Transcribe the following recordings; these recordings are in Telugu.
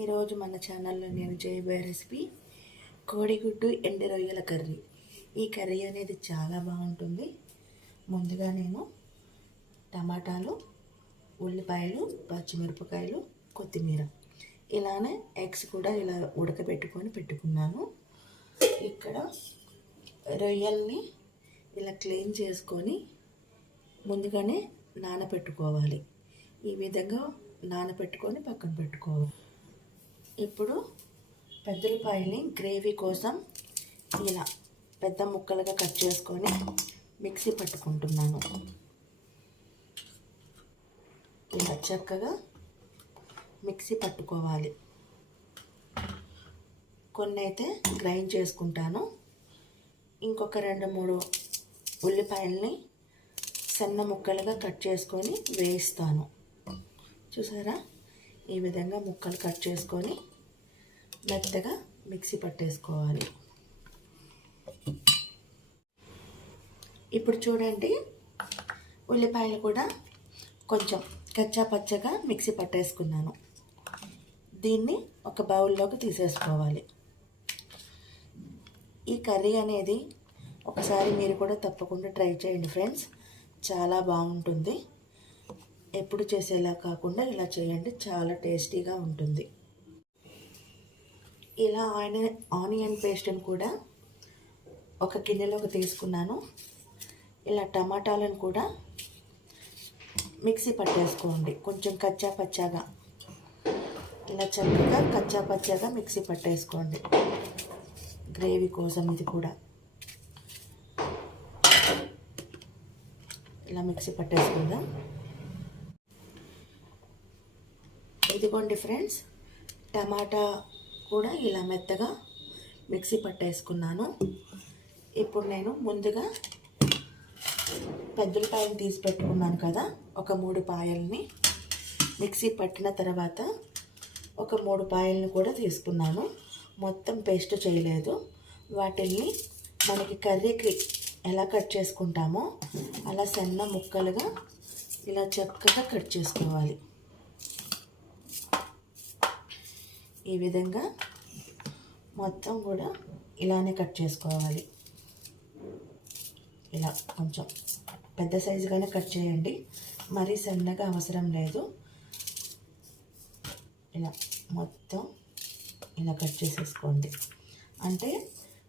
ఈరోజు మన ఛానల్లో నేను చేయబోయే రెసిపీ కోడిగుడ్డు ఎండు రొయ్యల కర్రీ. ఈ కర్రీ అనేది చాలా బాగుంటుంది. ముందుగా నేను టమాటాలు, ఉల్లిపాయలు, పచ్చిమిరపకాయలు, కొత్తిమీర, ఇలానే ఎగ్స్ కూడా ఇలా ఉడకబెట్టుకొని పెట్టుకున్నాను. ఇక్కడ రొయ్యల్ని ఇలా క్లీన్ చేసుకొని ముందుగానే నానబెట్టుకోవాలి. ఈ విధంగా నానబెట్టుకొని పక్కన పెట్టుకోవాలి. ఇప్పుడు పెద్దలపాయని గ్రేవీ కోసం ఇలా పెద్ద ముక్కలుగా కట్ చేసుకొని మిక్సీ పట్టుకుంటున్నాను. ఇలా చక్కగా మిక్సీ పట్టుకోవాలి. కొన్ని అయితే గ్రైండ్ చేసుకుంటాను. ఇంకొక 2-3 ఉల్లిపాయల్ని సన్న ముక్కలుగా కట్ చేసుకొని వేయిస్తాను. చూసారా, ఈ విధంగా ముక్కలు కట్ చేసుకొని మెత్తగా మిక్సీ పట్టేసుకోవాలి. ఇప్పుడు చూడండి, ఉల్లిపాయలు కూడా కొంచెం కచ్చా పచ్చగా మిక్సీ పట్టేసుకున్నాను. దీన్ని ఒక బౌల్లోకి తీసేసుకోవాలి. ఈ కర్రీ అనేది ఒకసారి మీరు కూడా తప్పకుండా ట్రై చేయండి ఫ్రెండ్స్, చాలా బాగుంటుంది. ఎప్పుడు చేసేలా కాకుండా ఇలా చేయండి, చాలా టేస్టీగా ఉంటుంది. ఇలా ఆనియన్ పేస్ట్ని కూడా ఒక గిన్నెలోకి తీసుకున్నాను. ఇలా టమాటాలను కూడా మిక్సీ పట్టేసుకోండి. కొంచెం కచ్చా పచ్చాగా ఇలా చక్కగా కచ్చా పచ్చాగా మిక్సీ పట్టేసుకోండి. గ్రేవీ కోసం ఇది కూడా ఇలా మిక్సీ పట్టేసుకుందాం. ఇదిగోండి ఫ్రెండ్స్, టమాటా కూడా ఇలా మెత్తగా మిక్సీ పట్టేసుకున్నాను. ఇప్పుడు నేను ముందుగా పెద్దలపాయలు తీసి పెట్టుకున్నాను కదా, ఒక 3 పాయల్ని మిక్సీ పట్టిన తర్వాత ఒక 3 పాయల్ని కూడా తీసుకున్నాను. మొత్తం పేస్ట్ చేయలేదు. వాటిని మనకి కర్రీకి ఎలా కట్ చేసుకుంటామో అలా సన్న ముక్కలుగా ఇలా చక్కగా కట్ చేసుకోవాలి. ఈ విధంగా మొత్తం కూడా ఇలానే కట్ చేసుకోవాలి. ఇలా కొంచెం పెద్ద సైజుగానే కట్ చేయండి, మరీ సన్నగా అవసరం లేదు. ఇలా మొత్తం ఇలా కట్ చేసేసుకోండి. అంటే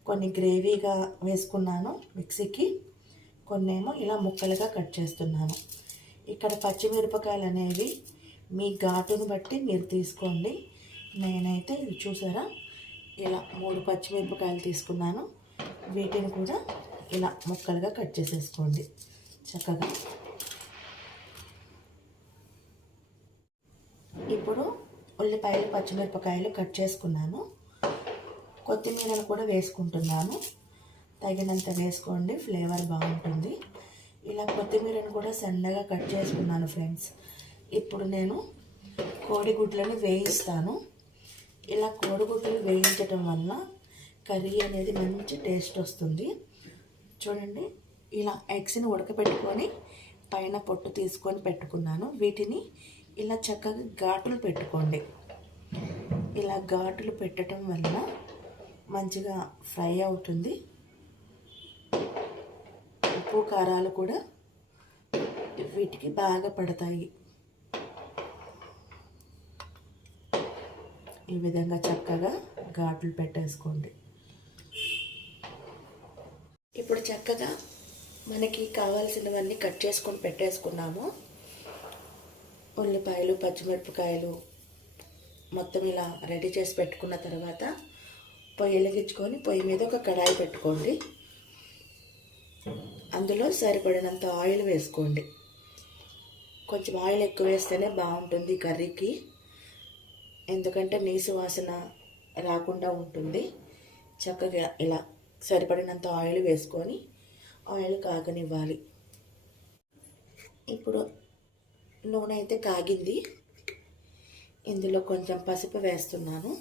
కొన్ని గ్రేవీగా వేసుకున్నాను మిక్సీకి, కొన్నేమో ఇలా ముక్కలుగా కట్ చేస్తున్నాను. ఇక్కడ పచ్చిమిరపకాయలు అనేవి మీ ఘాటును బట్టి మీరు తీసుకోండి. నేనైతే ఇది చూసారా, ఇలా 3 పచ్చిమిరపకాయలు తీసుకున్నాను. వీటిని కూడా ఇలా ముక్కలుగా కట్ చేసేసుకోండి చక్కగా. ఇప్పుడు ఉల్లిపాయలు, పచ్చిమిరపకాయలు కట్ చేసుకున్నాను. కొత్తిమీరను కూడా వేసుకుంటున్నాను. తగినంత వేసుకోండి, ఫ్లేవర్ బాగుంటుంది. ఇలా కొత్తిమీరను కూడా సన్నగా కట్ చేసుకున్నాను ఫ్రెండ్స్. ఇప్పుడు నేను కోడిగుడ్లను వేయిస్తాను. ఇలా కోడిగుడ్లు వేయించడం వల్ల కర్రీ అనేది మంచి టేస్ట్ వస్తుంది. చూడండి, ఇలా ఎగ్స్ని ఉడకపెట్టుకొని పైన పొట్టు తీసుకొని పెట్టుకున్నాను. వీటిని ఇలా చక్కగా ఘాటులు పెట్టుకోండి. ఇలా ఘాటులు పెట్టడం వల్ల మంచిగా ఫ్రై అవుతుంది. ఉప్పు కారాలు కూడా వీటికి బాగా పడతాయి. ఈ విధంగా చక్కగా ఘాట్లు పెట్టేసుకోండి. ఇప్పుడు చక్కగా మనకి కావాల్సినవన్నీ కట్ చేసుకొని పెట్టేసుకున్నాము. ఉల్లిపాయలు, పచ్చిమిరపకాయలు మొత్తం ఇలా రెడీ చేసి పెట్టుకున్న తర్వాత పొయ్యి వెలిగించుకొని పొయ్యి మీద ఒక కడాయి పెట్టుకోండి. అందులో సరిపడినంత ఆయిల్ వేసుకోండి. కొంచెం ఆయిల్ ఎక్కువ వేస్తేనే బాగుంటుంది కర్రీకి, ఎందుకంటే నీసు వాసన రాకుండా ఉంటుంది. చక్కగా ఇలా సరిపడినంత ఆయిల్ వేసుకొని ఆయిల్ కాగనివ్వాలి. ఇప్పుడు నూనె అయితే కాగింది. ఇందులో కొంచెం పసుపు వేస్తున్నాను.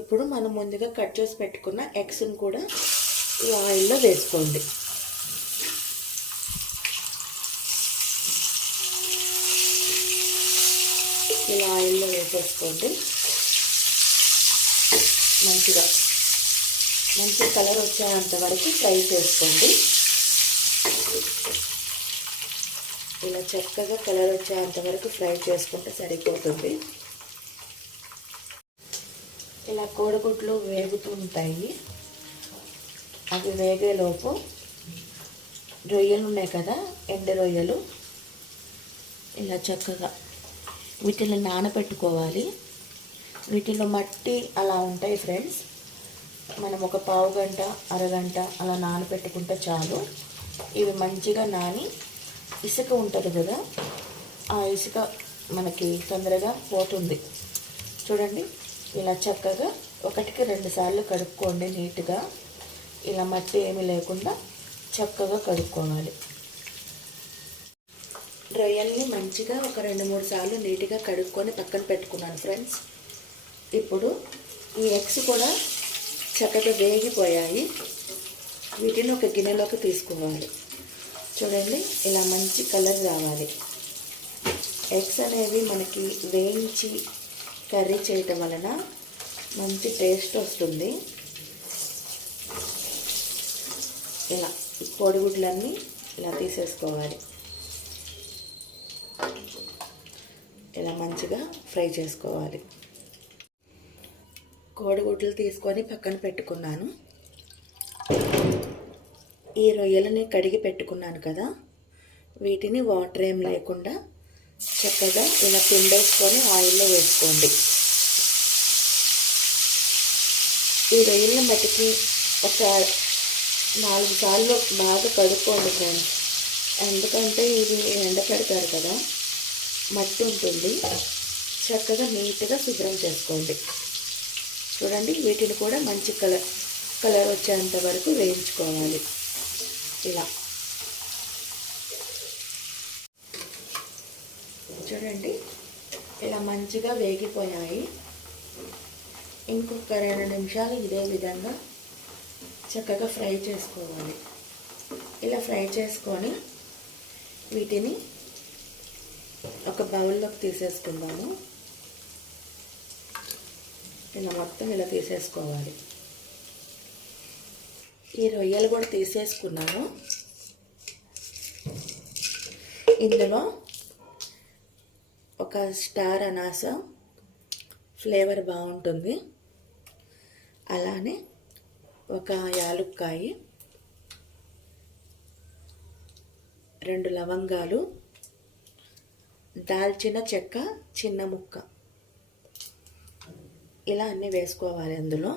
ఇప్పుడు మనం ముందుగా కట్ చేసి పెట్టుకున్న ఎగ్స్ని కూడా ఈ ఆయిల్లో వేసుకోండి. ఇలా ఆయిల్లో వేసి తీసేసుకోండి. మంచిగా మంచి కలర్ వచ్చేంత వరకు ఫ్రై చేసుకోండి. ఇలా చక్కగా కలర్ వచ్చేంత వరకు ఫ్రై చేసుకుంటే సరిపోతుంది. ఇలా కోడిగుడ్లు వేగుతూ ఉంటాయి. అవి వేగేలోపు రొయ్యలు ఉన్నాయి కదా, ఎండు రొయ్యలు, ఇలా చక్కగా వీటిని నానబెట్టుకోవాలి. వీటిలో మట్టి అలా ఉంటాయి ఫ్రెండ్స్. మనం ఒక పావు గంట అరగంట అలా నానబెట్టుకుంటే చాలు. ఇవి మంచిగా నాని ఇసుక ఉంటుంది కదా, ఆ ఇసుక మనకి తొందరగా పోతుంది. చూడండి, ఇలా చక్కగా 1-2 సార్లు కడుక్కోండి నీట్గా. ఇలా మట్టి ఏమీ లేకుండా చక్కగా కడుక్కోవాలి. రొయ్యల్ని మంచిగా ఒక 2-3 సార్లు నీట్గా కడుక్కొని పక్కన పెట్టుకున్నాను ఫ్రెండ్స్. ఇప్పుడు ఈ ఎగ్స్ కూడా చక్కగా వేగిపోయాయి. వీటిని ఒక గిన్నెలోకి తీసుకోవాలి. చూడండి, ఇలా మంచి కలర్ రావాలి. ఎగ్స్ అనేవి మనకి వేయించి కర్రీ చేయటం వలన మంచి టేస్ట్ వస్తుంది. ఇలా కోడిగుడ్లన్నీ ఇలా తీసేసుకోవాలి. ఇలా మంచిగా ఫ్రై చేసుకోవాలి. కోడిగుడ్లు తీసుకొని పక్కన పెట్టుకున్నాను. ఈ రొయ్యలని కడిగి పెట్టుకున్నాను కదా, వీటిని వాటర్ ఏం లేకుండా చక్కగా ఇలా పిండేసుకొని ఆయిల్లో వేసుకోండి. ఈ రొయ్యలను మట్టికి ఒక 4 సార్లు బాగా కడుక్కోండి ఫ్రెండ్స్. ఎందుకంటే ఇవి ఎండపెడతారు కదా, మట్టి ఉంటుంది. చక్కగా నీట్గా శుభ్రం చేసుకోండి. చూడండి, వీటిని కూడా మంచి కలర్ వచ్చేంత వరకు వేయించుకోవాలి. ఇలా చూడండి, ఇలా మంచిగా వేగిపోయాయి. ఇంకొక 2 నిమిషాలు ఇదే విధంగా చక్కగా ఫ్రై చేసుకోవాలి. ఇలా ఫ్రై చేసుకొని వీటిని ఒక బౌల్లోకి తీసేసుకుందాము. ఇలా మొత్తం ఇలా తీసేసుకోవాలి. ఈ రొయ్యలు కూడా తీసేసుకున్నాను. ఇందులో ఒక స్టార్ అనాస ఫ్లేవర్ బాగుంటుంది. అలానే ఒక యాలుక్కాయి, 2 లవంగాలు, దాల్చిన చెక్క చిన్న ముక్క, ఇలా అన్నీ వేసుకోవాలి. అందులో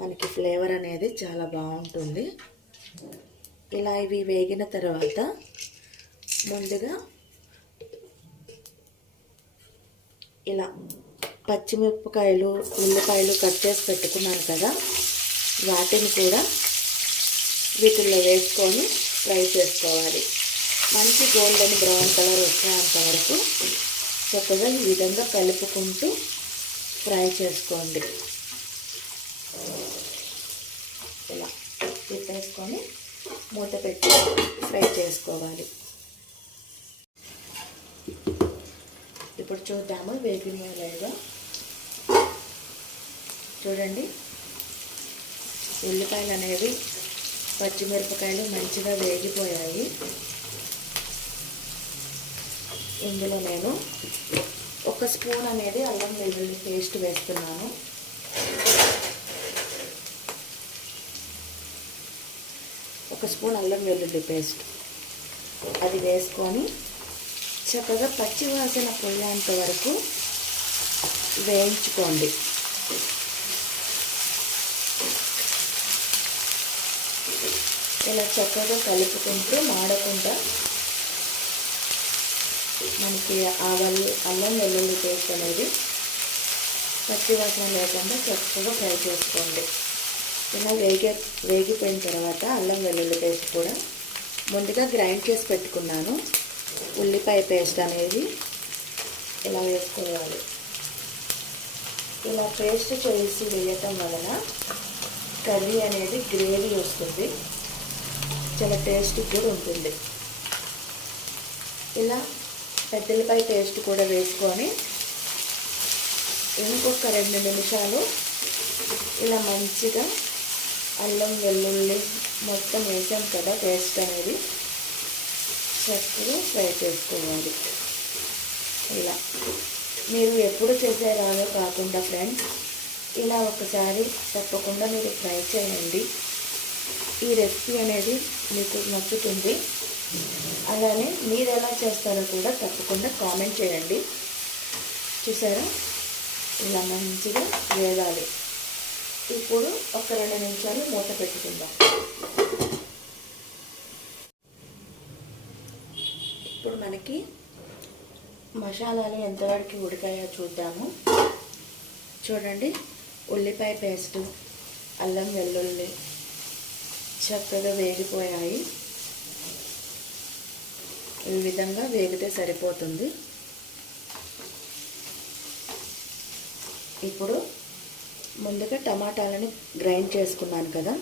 మనకి ఫ్లేవర్ అనేది చాలా బాగుంటుంది. ఇలా ఇవి వేగిన తర్వాత ముందుగా ఇలా పచ్చిమిరపకాయలు, ఉల్లిపాయలు కట్ చేసి పెట్టుకున్నాను కదా, వాటిని కూడా వీటిల్లో వేసుకొని ఫ్రై చేసుకోవాలి. మంచి గోల్డెన్ బ్రౌన్ కలర్ వచ్చేంత వరకు చక్కగా ఈ విధంగా కలుపుకుంటూ ఫ్రై చేసుకోండి. ఇలా తిప్పేసుకొని మూత పెట్టి ఫ్రై చేసుకోవాలి. ఇప్పుడు చూద్దాము వేగినాయో లేదో. చూడండి, ఉల్లిపాయలు అనేవి పచ్చిమిరపకాయలు మంచిగా వేగిపోయాయి. ఇందులో నేను 1 స్పూన్ అనేది అల్లం వెల్లుల్లి పేస్ట్ వేస్తున్నాను. ఒక స్పూన్ అల్లం వెల్లుల్లి పేస్ట్ అది వేసుకొని చక్కగా పచ్చి వాసన పోయేంత వరకు వేయించుకోండి. ఇలా చక్కగా కలుపుకుంటూ మాడకుండా మనకి అల్లం వెల్లుల్లి పేస్ట్ అనేది పచ్చి వాసన లేకుండా చక్కగా ఫ్రై చేసుకోండి. ఇలా వేగిపోయిన తర్వాత అల్లం వెల్లుల్లి పేస్ట్ కూడా ముందుగా గ్రైండ్ చేసి పెట్టుకున్నాను. ఉల్లిపాయ పేస్ట్ అనేది ఇలా వేసుకోవాలి. ఇలా పేస్ట్ చేసి వేయటం వలన కర్రీ అనేది గ్రేవీ వస్తుంది, చాలా టేస్ట్ కూడా ఉంటుంది. ఇలా పెద్దలపై పేస్ట్ కూడా వేసుకొని ఇంకొక 2 నిమిషాలు ఇలా మంచిగా అల్లం వెల్లుల్లి మొత్తం వేసాం కదా, పేస్ట్ అనేది చక్కగా ఫ్రై చేసుకోవాలి. ఇలా మీరు ఎప్పుడు చేసేలాగా కాకుండా ఫ్రెండ్స్, ఇలా ఒకసారి తప్పకుండా మీరు ట్రై చేయండి. ఈ రెసిపీ అనేది మీకు నచ్చుతుంది. అలానే మీరు ఎలా చేస్తారో కూడా తప్పకుండా కామెంట్ చేయండి. చూసారా, ఇలా మంచిగా వేగాలి. ఇప్పుడు ఒక 2 నిమిషాలు మూత పెట్టుకుందాం. ఇప్పుడు మనకి మసాలాలు ఎంతవరకు ఉడికాయో చూద్దాము. చూడండి, ఉల్లిపాయ పేస్టు, అల్లం వెల్లుల్లి చక్కగా వేగిపోయాయి. ఈ విధంగా వేగితే సరిపోతుంది. ఇప్పుడు ముందుగా టమాటాలని గ్రైండ్ చేసుకున్నాను కదా,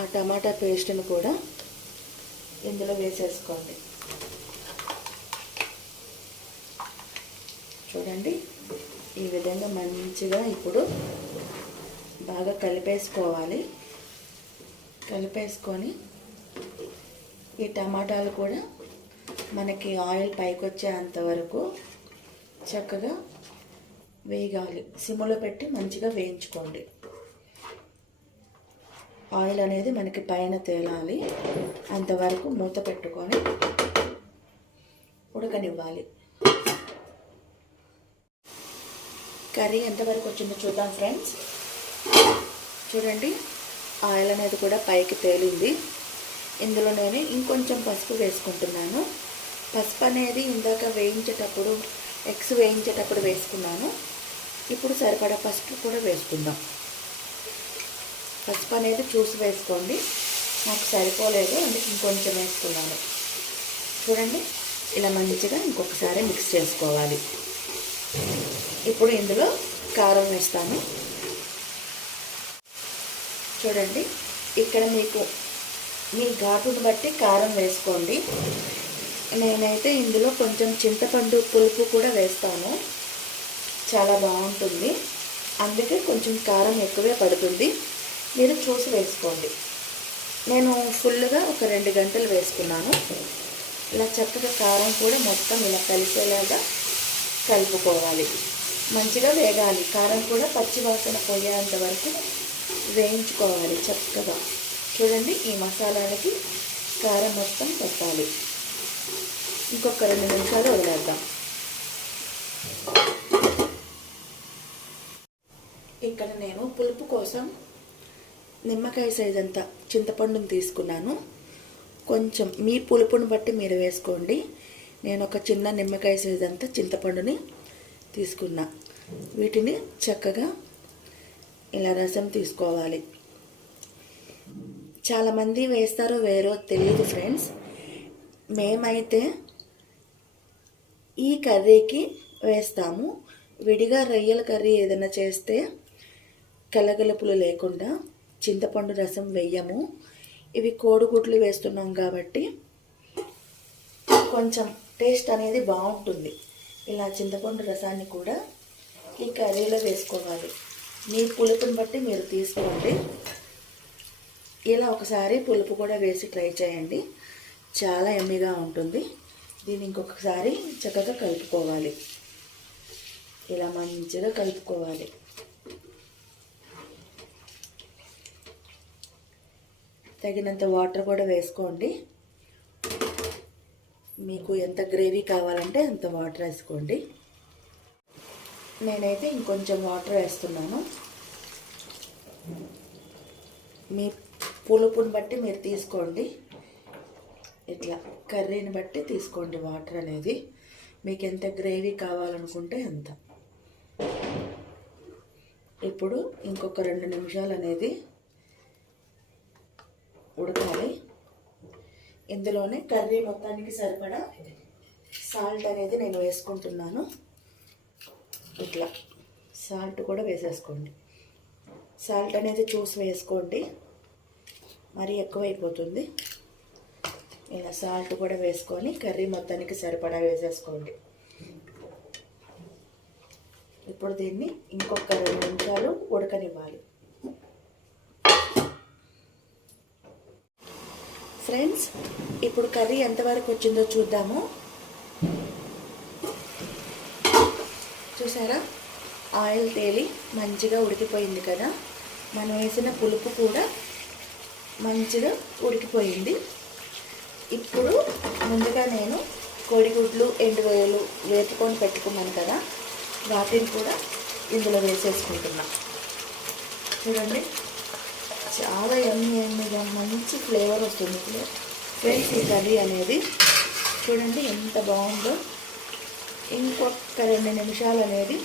ఆ టమాటా పేస్ట్ని కూడా ఇందులో వేసేసుకోండి. చూడండి, ఈ విధంగా మంచిగా ఇప్పుడు బాగా కలిపేసుకోవాలి. కలిపేసుకొని ఈ టమాటాలు కూడా మనకి ఆయిల్ పైకి వచ్చేంత వరకు చక్కగా వేగాలి. సిమ్లో పెట్టి మంచిగా వేయించుకోండి. ఆయిల్ అనేది మనకి పైన తేలాలి. అంతవరకు మూత పెట్టుకొని ఉడకనివ్వాలి. కర్రీ ఎంతవరకు వచ్చిందో చూద్దాం ఫ్రెండ్స్. చూడండి, ఆయిల్ అనేది కూడా పైకి తేలింది. ఇందులో నేను ఇంకొంచెం పసుపు వేసుకుంటున్నాను. పసుపు అనేది ఇందాక వేయించేటప్పుడు, ఎగ్స్ వేయించేటప్పుడు వేసుకున్నాను. ఇప్పుడు సరిపడా పసుపు కూడా వేసుకుందాం. పసుపు అనేది చూసి వేసుకోండి. నాకు సరిపోలేదు, అందుకే ఇంకొంచెం వేసుకున్నాను. చూడండి, ఇలా మంచిగా ఇంకొకసారి మిక్స్ చేసుకోవాలి. ఇప్పుడు ఇందులో కారం వేస్తాను. చూడండి, ఇక్కడ మీకు మీ ఘాటును బట్టి కారం వేసుకోండి. నేనైతే ఇందులో కొంచెం చింతపండు పులుపు కూడా వేస్తాను, చాలా బాగుంటుంది. అందుకే కొంచెం కారం ఎక్కువే పడుతుంది, మీరు చూసి వేసుకోండి. నేను ఫుల్గా ఒక 2 గంటలు వేసుకున్నాను. ఇలా చక్కగా కారం కూడా మొత్తం ఇలా కలిసేలాగా కలుపుకోవాలి. మంచిగా వేగాలి. కారం కూడా పచ్చి వాసన పోయేంత వరకు వేయించుకోవాలి చక్కగా. చూడండి, ఈ మసాలాలకి కారం మొత్తం పెట్టాలి. ఇంకొక 2 నిమిషాలు వదిలేద్దాం. ఇక్కడ నేను పులుపు కోసం నిమ్మకాయ సైజ్ అంత చింతపండుని తీసుకున్నాను. కొంచెం మీ పులుపుని బట్టి మీరు వేసుకోండి. నేను ఒక చిన్న నిమ్మకాయ సైజ్ అంత చింతపండుని తీసుకున్నా. వీటిని చక్కగా ఇలా రసం తీసుకోవాలి. చాలామంది వేస్తారో వేరో తెలియదు ఫ్రెండ్స్. మేమైతే ఈ కర్రీకి వేస్తాము. విడిగా రొయ్యల కర్రీ ఏదైనా చేస్తే కలగలుపులు లేకుండా చింతపండు రసం వేయము. ఇవి కోడిగుడ్లు వేస్తున్నాం కాబట్టి కొంచెం టేస్ట్ అనేది బాగుంటుంది. ఇలా చింతపండు రసాన్ని కూడా ఈ కర్రీలో వేసుకోవాలి. మీ పులుపుని బట్టి మీరు తీసుకోండి. ఇలా ఒకసారి పులుపు కూడా వేసి ట్రై చేయండి, చాలా యమ్మీగా ఉంటుంది. దీన్ని ఇంకొకసారి చక్కగా కలుపుకోవాలి. ఇలా మంచిగా కలుపుకోవాలి. తగినంత వాటర్ కూడా వేసుకోండి. మీకు ఎంత గ్రేవీ కావాలంటే అంత వాటర్ వేసుకోండి. నేనైతే ఇంకొంచెం వాటర్ వేస్తున్నాను. మీ పులుపుని బట్టి మీరు తీసుకోండి. ఇట్లా కర్రీని బట్టి తీసుకోండి వాటర్ అనేది. మీకు ఎంత గ్రేవీ కావాలనుకుంటే అంత. ఇప్పుడు ఇంకొక 2 నిమిషాలు అనేది ఉడకాలి. ఇందులోనే కర్రీ మొత్తానికి సరిపడా సాల్ట్ అనేది నేను వేసుకుంటున్నాను. ఇట్లా సాల్ట్ కూడా వేసేసుకోండి. సాల్ట్ అనేది చూసి వేసుకోండి, మరీ ఎక్కువైపోతుంది. ఇలా సాల్ట్ కూడా వేసుకొని కర్రీ మొత్తానికి సరిపడా వేసేసుకోండి. ఇప్పుడు దీన్ని ఇంకొక 2 నిమిషాలు ఉడకనివ్వాలి. ఫ్రెండ్స్, ఇప్పుడు కర్రీ ఎంతవరకు వచ్చిందో చూద్దాము. చూసారా, ఆయిల్ తేలి మంచిగా ఉడికిపోయింది కదా. మనం వేసిన పులుపు కూడా మంచిగా ఉడికిపోయింది. ఇప్పుడు ముందుగా నేను కోడిగుడ్లు, ఎండువేయలు వేపుకొని పెట్టుకున్నాను కదా, వాటిని కూడా ఇందులో వేసేసుకుంటున్నా. చూడండి, చాలా ఎమ్మిగా మంచి ఫ్లేవర్ వస్తుంది ఇప్పుడు ఫ్రెండ్స్ ఈ కర్రీ అనేది. చూడండి ఎంత బాగుందో. ఇంకొక 2 నిమిషాలు అనేది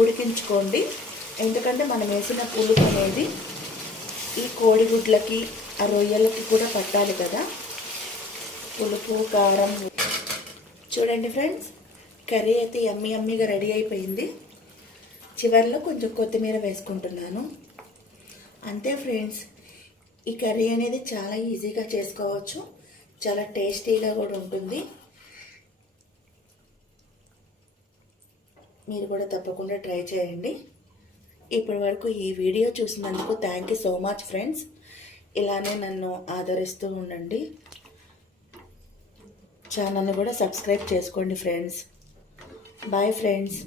ఉడికించుకోండి. ఎందుకంటే మనం వేసిన పులుపు అనేది ఈ కోడిగుడ్లకి, ఆ రొయ్యలకి కూడా పట్టాలి కదా, పులుపు కారం. చూడండి ఫ్రెండ్స్, కర్రీ అయితే యమ్మీగా రెడీ అయిపోయింది. చివరిలో కొంచెం కొత్తిమీర వేసుకుంటున్నాను. అంతే ఫ్రెండ్స్, ఈ కర్రీ అనేది చాలా ఈజీగా చేసుకోవచ్చు, చాలా టేస్టీగా కూడా ఉంటుంది. మీరు కూడా తప్పకుండా ట్రై చేయండి. ఇప్పటి వరకు ఈ వీడియో చూసినందుకు thank you so much friends. ఇలానే నన్ను ఆదరిస్తూ ఉండండి. ఛానల్ని కూడా సబ్స్క్రైబ్ చేసుకోండి ఫ్రెండ్స్. Bye friends.